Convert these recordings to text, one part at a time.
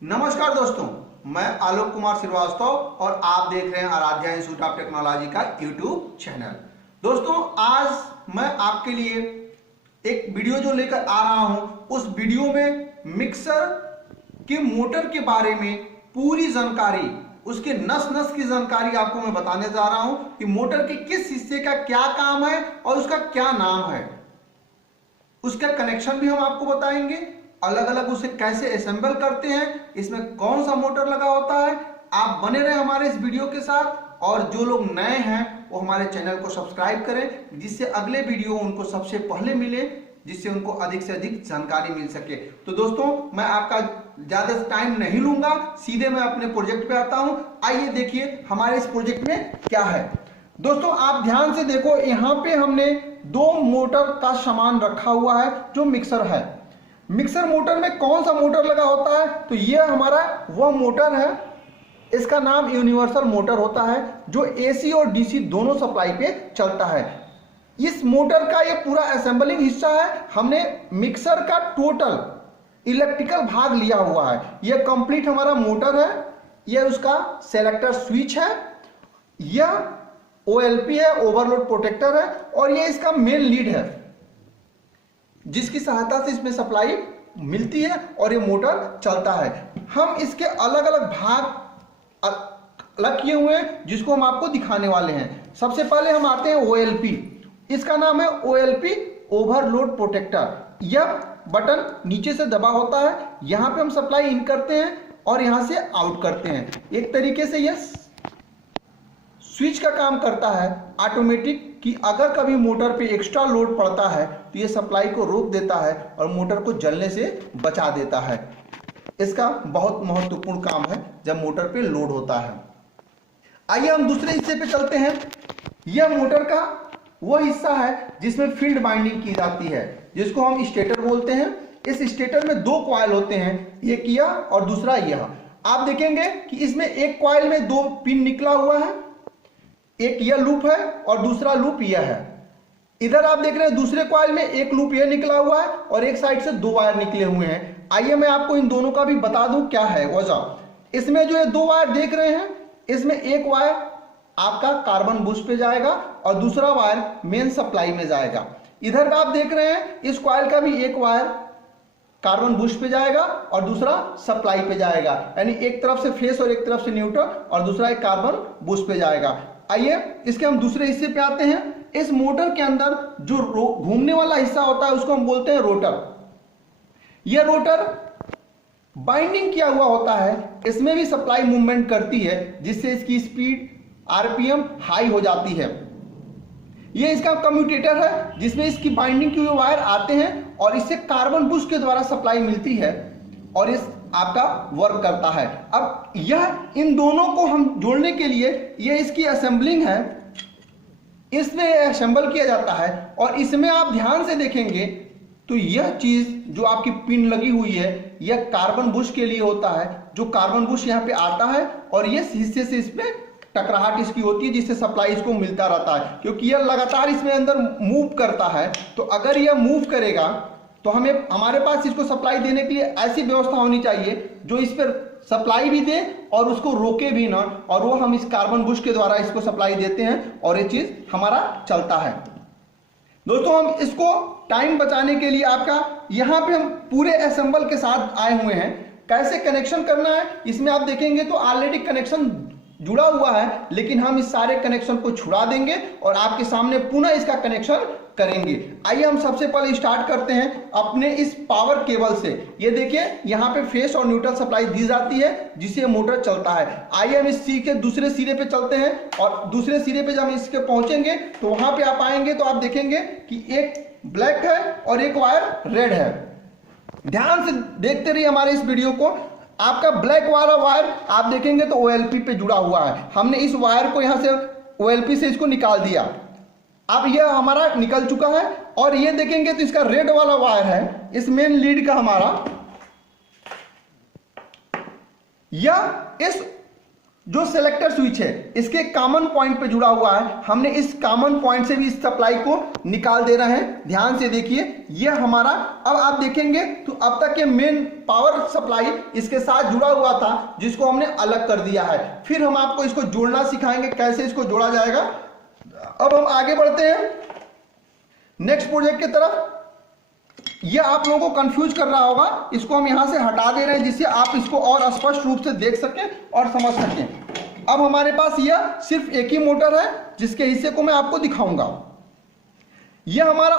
नमस्कार दोस्तों, मैं आलोक कुमार श्रीवास्तव और आप देख रहे हैं आराध्या इंस्टीट्यूट ऑफ टेक्नोलॉजी का यूट्यूब चैनल। दोस्तों, आज मैं आपके लिए एक वीडियो जो लेकर आ रहा हूं, उस वीडियो में मिक्सर के मोटर के बारे में पूरी जानकारी, उसके नस नस की जानकारी आपको मैं बताने जा रहा हूं कि मोटर के किस हिस्से का क्या काम है और उसका क्या नाम है। उसका कनेक्शन भी हम आपको बताएंगे, अलग अलग उसे कैसे असेंबल करते हैं, इसमें कौन सा मोटर लगा होता है। आप बने रहे हमारे इस वीडियो के साथ और जो लोग नए हैं वो हमारे चैनल को सब्सक्राइब करें, जिससे अगले वीडियो उनको सबसे पहले मिले, जिससे उनको अधिक से अधिक जानकारी मिल सके। तो दोस्तों, मैं आपका ज्यादा टाइम नहीं लूंगा, सीधे मैं अपने प्रोजेक्ट पे आता हूं। आइए देखिए हमारे इस प्रोजेक्ट में क्या है। दोस्तों, आप ध्यान से देखो, यहां पे हमने दो मोटर का सामान रखा हुआ है जो मिक्सर है। मिक्सर मोटर में कौन सा मोटर लगा होता है? तो यह हमारा वह मोटर है, इसका नाम यूनिवर्सल मोटर होता है, जो एसी और डीसी दोनों सप्लाई पे चलता है। इस मोटर का यह पूरा असेंबलिंग हिस्सा है। हमने मिक्सर का टोटल इलेक्ट्रिकल भाग लिया हुआ है। यह कंप्लीट हमारा मोटर है, यह उसका सेलेक्टर स्विच है, यह ओएलपी है, ओवरलोड प्रोटेक्टर है, और यह इसका मेन लीड है जिसकी सहायता से इसमें सप्लाई मिलती है और ये मोटर चलता है। हम इसके अलग अलग भाग अलग किए हुए हैं जिसको हम आपको दिखाने वाले हैं। सबसे पहले हम आते हैं ओएलपी। इसका नाम है ओएलपी, ओवरलोड प्रोटेक्टर। यह बटन नीचे से दबा होता है, यहां पे हम सप्लाई इन करते हैं और यहां से आउट करते हैं। एक तरीके से यह स्विच का काम करता है ऑटोमेटिक, कि अगर कभी मोटर पे एक्स्ट्रा लोड पड़ता है तो ये सप्लाई को रोक देता है और मोटर को जलने से बचा देता है। इसका बहुत महत्वपूर्ण काम है जब मोटर पे लोड होता है। आइए हम दूसरे हिस्से पे चलते हैं। यह मोटर का वह हिस्सा है जिसमें फील्ड बाइंडिंग की जाती है, जिसको हम स्टेटर बोलते हैं। इस स्टेटर में दो कॉइल होते हैं, एक यह और दूसरा यह। आप देखेंगे कि इसमें एक कॉइल में दो पिन निकला हुआ है, एक यह लूप है और दूसरा लूप यह है। इधर आप देख रहे हैं दूसरे कॉइल में एक लूप यह निकला हुआ है और एक साइड से दो वायर निकले हुए हैं। आइए मैं आपको इन दोनों का भी बता दूं क्या है वजह। इसमें जो ये दो वायर देख रहे हैं, इसमें एक वायर आपका कार्बन बुश पे जाएगा और दूसरा वायर मेन सप्लाई में जाएगा। इधर आप देख रहे हैं इस कॉइल का भी एक वायर कार्बन बुश पे जाएगा और दूसरा सप्लाई पे जाएगा, यानी एक तरफ से फेस और एक तरफ से न्यूट्रल और दूसरा एक कार्बन बुश पे जाएगा। आइए इसके हम दूसरे हिस्से पे आते हैं। इस मोटर के अंदर जो घूमने वाला हिस्सा होता है उसको हम बोलते हैं रोटर। यह रोटर बाइंडिंग किया हुआ होता है, इसमें भी सप्लाई मूवमेंट करती है, जिससे इसकी स्पीड आरपीएम हाई हो जाती है। यह इसका कम्यूटेटर है जिसमें इसकी बाइंडिंग के हुए वायर आते हैं और इससे कार्बन बुश के द्वारा सप्लाई मिलती है और इस आपका वर्क करता है। अब यह इन दोनों को हम जोड़ने के लिए यह इसकी असेंबलिंग है, इसमें असेंबल किया जाता है। और इसमें आप ध्यान से देखेंगे तो यह चीज जो आपकी पिन लगी हुई है, यह कार्बन बुश के लिए होता है। जो कार्बन बुश यहाँ पे आता है और यह हिस्से से इसमें टकराहट इसकी होती है, जिससे सप्लाई इसको मिलता रहता है, क्योंकि यह लगातार इसमें अंदर मूव करता है। तो अगर यह मूव करेगा तो हमारे पास इसको सप्लाई देने के लिए ऐसी व्यवस्था होनी चाहिए जो इस पर सप्लाई भी दे और उसको रोके भी ना, और वो हम इस कार्बन बुश के द्वारा इसको सप्लाई देते हैं और ये चीज हमारा चलता है। दोस्तों, हम इसको टाइम बचाने के लिए आपका यहां पे हम पूरे असेंबल के साथ आए हुए हैं। कैसे कनेक्शन करना है इसमें आप देखेंगे तो ऑलरेडी कनेक्शन जुड़ा हुआ है, लेकिन हम इस सारे कनेक्शन को छुड़ा देंगे और आपके सामने पुनः इसका कनेक्शन करेंगे। आइए हम सबसे पहले स्टार्ट करते हैं अपने इस पावर केबल से। ये देखिए यहाँ पे फेस और न्यूट्रल सप्लाई दी जाती है जिससे मोटर चलता है। आइए हम इस सी के दूसरे सिरे पे चलते हैं और दूसरे सिरे पे जब हम इसके पहुंचेंगे तो वहां पे आप आएंगे तो आप देखेंगे कि एक ब्लैक है और एक वायर रेड है। ध्यान से देखते रहिए हमारे इस वीडियो को। आपका ब्लैक वाला वायर आप देखेंगे तो ओएलपी पे जुड़ा हुआ है। हमने इस वायर को यहां से ओएलपी से इसको निकाल दिया। अब यह हमारा निकल चुका है और ये देखेंगे तो इसका रेड वाला वायर है इस मेन लीड का हमारा, यह इस जो सिलेक्टर स्विच है इसके कॉमन पॉइंट पे जुड़ा हुआ है, हमने इस कॉमन पॉइंट से भी इस सप्लाई को निकाल दे रहे हैं। ध्यान से देखिए, ये हमारा, अब आप देखेंगे तो अब तक ये मेन पावर सप्लाई इसके साथ जुड़ा हुआ था, जिसको हमने अलग कर दिया है। फिर हम आपको इसको जोड़ना सिखाएंगे, कैसे इसको जोड़ा जाएगा। अब हम आगे बढ़ते हैं नेक्स्ट प्रोजेक्ट की तरफ। यह आप लोगों को कंफ्यूज कर रहा होगा, इसको हम यहां से हटा दे रहे हैं जिससे आप इसको और स्पष्ट रूप से देख सकें और समझ सकें। अब हमारे पास यह सिर्फ एक ही मोटर है जिसके हिस्से को मैं आपको दिखाऊंगा। यह हमारा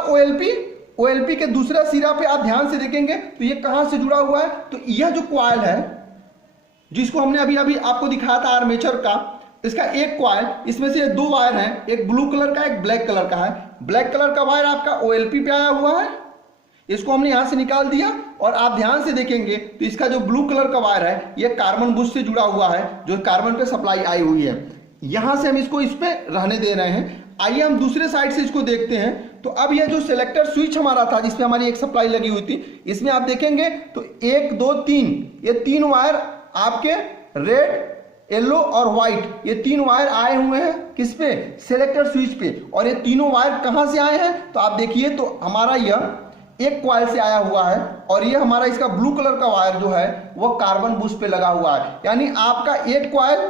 OLP के दूसरा सिरा पे आप ध्यान से देखेंगे तो यह कहां से जुड़ा हुआ है, तो यह जो कॉइल है जिसको हमने अभी अभी आपको दिखाया था आर्मेचर का, इसका एक कॉइल, इसमें से दो वायर हैं, एक ब्लू कलर का एक ब्लैक कलर का है। ब्लैक कलर का वायर आपका OLP पे आया हुआ है, इसको हमने यहां से निकाल दिया। और आप ध्यान से देखेंगे तो इसका जो ब्लू कलर का वायर है ये कार्बन बुश से जुड़ा हुआ है, जो कार्बन पे सप्लाई आई हुई है। यहां से हम इसको इस पे रहने दे रहे हैं। आइए हम दूसरे साइड से इसको देखते हैं। तो अब यह जो सिलेक्टर स्विच हमारा था जिसमें हमारी एक सप्लाई लगी हुई थी, इसमें आप देखेंगे तो 1 2 3 ये 3 वायर आपके रेड, येलो और व्हाइट, ये 3 वायर आए हुए हैं किस पे, सिलेक्टर स्विच पे। और ये तीनों वायर कहां से आए हैं, तो आप देखिए तो हमारा यह एक कॉइल से आया हुआ है, और ये हमारा इसका ब्लू कलर का वायर जो है वो कार्बन बुश पे लगा हुआ है। यानी आपका एक कॉइल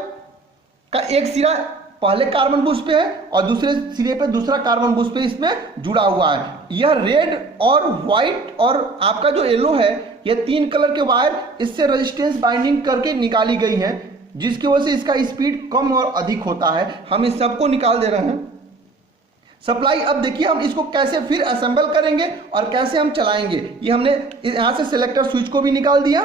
का एक सिरा पहले कार्बन बुश पे है और दूसरे सिरे पे दूसरा कार्बन बुश पे इसमें जुड़ा हुआ है। यह रेड और व्हाइट और आपका जो येलो है, ये 3 कलर के वायर इससे रेजिस्टेंस बाइंडिंग करके निकाली गई है, जिसकी वजह से इसका स्पीड कम और अधिक होता है। हम इस सबको निकाल दे रहे हैं सप्लाई। अब देखिए हम इसको कैसे फिर असेंबल करेंगे और कैसे हम चलाएंगे। ये हमने यहां से सिलेक्टर स्विच को भी निकाल दिया।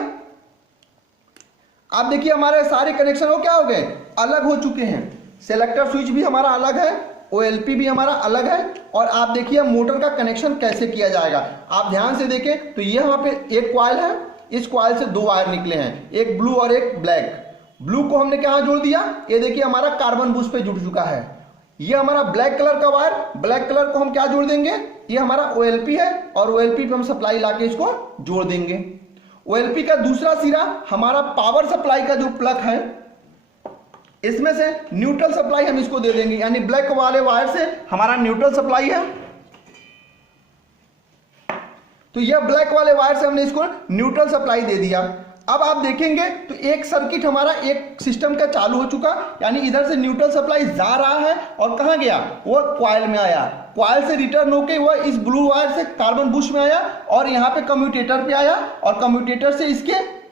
आप देखिए हमारे सारे कनेक्शन हो क्या हो गए, अलग हो चुके हैं। सिलेक्टर स्विच भी हमारा अलग है, OLP भी हमारा अलग है। और आप देखिए मोटर का कनेक्शन कैसे किया जाएगा। आप ध्यान से देखें तो ये यहाँ पे एक कॉइल है, इस कॉइल से 2 वायर निकले हैं, एक ब्लू और एक ब्लैक। ब्लू को हमने कहां जोड़ दिया, ये देखिए हमारा कार्बन बुश पे जुड़ चुका है। ये हमारा ब्लैक कलर का वायर, ब्लैक कलर को हम क्या जोड़ देंगे, ये हमारा OLP है और OLP पे हम सप्लाई लाके इसको जोड़ देंगे। OLP का दूसरा सिरा हमारा पावर सप्लाई का जो प्लग है, इसमें से न्यूट्रल सप्लाई हम इसको दे देंगे। यानी ब्लैक वाले वायर से हमारा न्यूट्रल सप्लाई है, तो यह ब्लैक वाले वायर से हमने इसको न्यूट्रल सप्लाई दे दिया। अब आप देखेंगे तो एक सर्किट हमारा एक सिस्टम का चालू हो चुका, यानी इधर से न्यूट्रल सप्लाई जा रहा है और कहां गया, वो कॉइल में आया। कॉइल से रिटर्न होके वो इस ब्लू वायर से कार्बन बुश में आया और यहां पे कम्यूटेटर पे आया, और कम्यूटेटर से इसके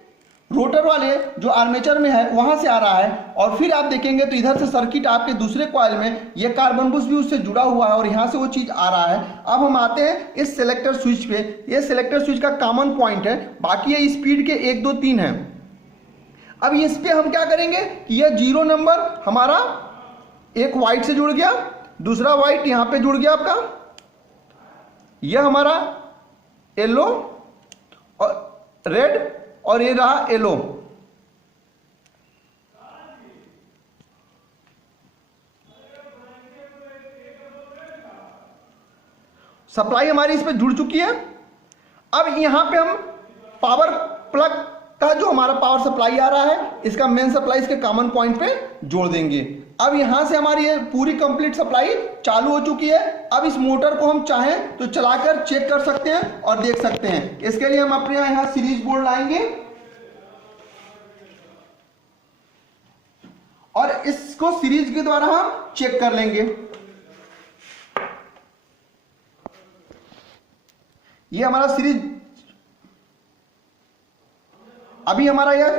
रोटर वाले जो आर्मेचर में है वहां से आ रहा है। और फिर आप देखेंगे तो इधर से सर्किट आपके दूसरे कॉइल में ये कार्बन बुश भी उससे जुड़ा हुआ है और यहां से वो चीज आ रहा है। अब हम आते हैं इस सिलेक्टर स्विच पे। ये सिलेक्टर स्विच का कॉमन पॉइंट है, बाकी ये स्पीड के 1 2 3 है। अब इस पे हम क्या करेंगे कि ये 0 नंबर हमारा एक व्हाइट से जुड़ गया, दूसरा व्हाइट यहां पे जुड़ गया आपका, यह हमारा येलो और रेड और ये रहा येलो। सप्लाई हमारी इस पे जुड़ चुकी है। अब यहां पे हम पावर प्लग का जो हमारा पावर सप्लाई आ रहा है, इसका मेन सप्लाई इसके कॉमन पॉइंट पे जोड़ देंगे। अब यहां से हमारी ये पूरी कंप्लीट सप्लाई चालू हो चुकी है। अब इस मोटर को हम चाहें तो चलाकर चेक कर सकते हैं और देख सकते हैं। इसके लिए हम अपने यहां सीरीज बोर्ड लाएंगे और इसको सीरीज के द्वारा हम चेक कर लेंगे। ये हमारा सीरीज, अभी हमारा यह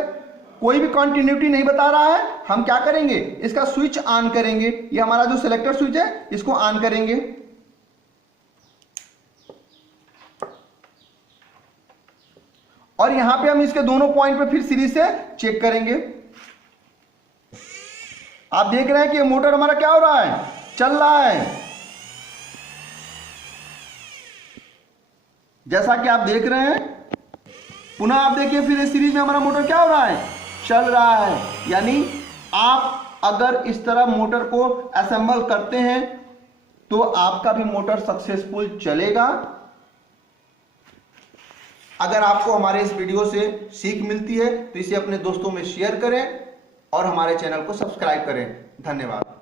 कोई भी कंटिन्यूटी नहीं बता रहा है। हम क्या करेंगे, इसका स्विच ऑन करेंगे। ये हमारा जो सिलेक्टर स्विच है इसको ऑन करेंगे। और यहां पे हम इसके दोनों पॉइंट पे फिर सीरीज से चेक करेंगे। आप देख रहे हैं कि ये मोटर हमारा क्या हो रहा है, चल रहा है। जैसा कि आप देख रहे हैं, पुनः आप देखिए फिर इस सीरीज में हमारा मोटर क्या हो रहा है, चल रहा है। यानी आप अगर इस तरह मोटर को असेंबल करते हैं तो आपका भी मोटर सक्सेसफुल चलेगा। अगर आपको हमारे इस वीडियो से सीख मिलती है तो इसे अपने दोस्तों में शेयर करें और हमारे चैनल को सब्सक्राइब करें। धन्यवाद।